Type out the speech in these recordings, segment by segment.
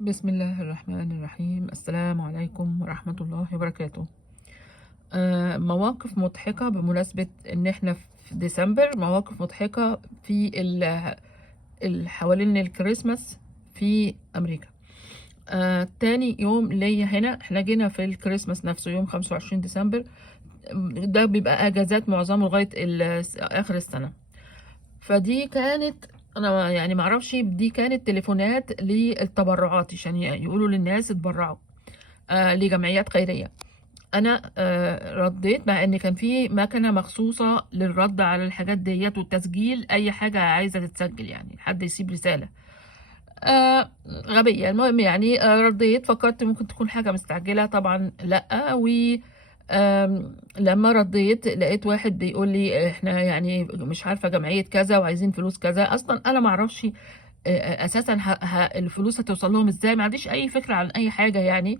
بسم الله الرحمن الرحيم. السلام عليكم ورحمة الله وبركاته. مواقف مضحكة بمناسبة ان احنا في ديسمبر، مواقف مضحكة في حوالين الكريسماس في امريكا. تاني يوم ليا هنا، احنا جينا في الكريسماس نفسه يوم 25 ديسمبر. ده بيبقى اجازات معظمه لغاية اخر السنة. فدي كانت، انا يعني معرفش، دي كانت تليفونات للتبرعات عشان يقولوا للناس اتبرعوا لجمعيات خيرية. انا رديت، مع ان كان في مكنة مخصوصة للرد على الحاجات ديت وتسجيل اي حاجة عايزة تتسجل، يعني حد يسيب رسالة غبية. المهم يعني رديت، فكرت ممكن تكون حاجة مستعجلة، طبعا لا. و لما رديت لقيت واحد بيقول لي احنا يعني مش عارفة جمعية كذا وعايزين فلوس كذا. اصلا انا معرفش اساسا الفلوس هتوصل لهم ازاي، ما عنديش اي فكرة عن اي حاجة يعني.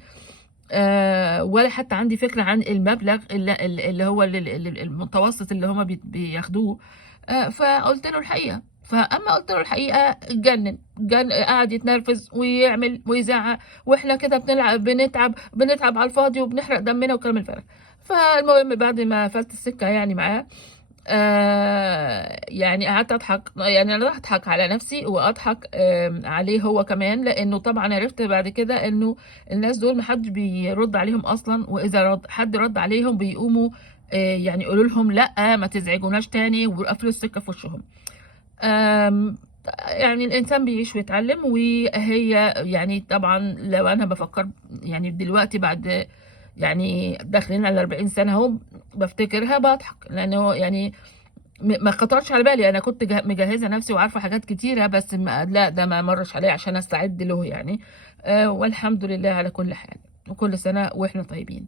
ولا حتى عندي فكرة عن المبلغ اللي هو المتوسط اللي هما بياخدوه. فقلت له الحقيقة. فأما قلت له الحقيقة اتجنن، قعد يتنرفز ويعمل ويزعق، واحنا كده بنتعب على الفاضي وبنحرق دمنا وكلام الفارغ. فالمهم بعد ما قفلت السكة يعني معاه، يعني قعدت اضحك، يعني انا اضحك على نفسي واضحك عليه هو كمان، لانه طبعا عرفت بعد كده انه الناس دول محدش بيرد عليهم اصلا، واذا حد رد عليهم بيقوموا يعني يقولوا لهم لا ما تزعجوناش تاني ويقفلوا السكه في وشهم. آم، يعني الانسان بيعيش ويتعلم. وهي يعني طبعا لو انا بفكر يعني دلوقتي بعد يعني داخلين على 40 سنه اهو، بفتكرها بضحك، لانه يعني ما خطرش على بالي. انا كنت مجهزه نفسي وعارفه حاجات كتيره، بس ما لا، ده ما مرش عليا عشان استعد له يعني. والحمد لله على كل حال، وكل سنه واحنا طيبين.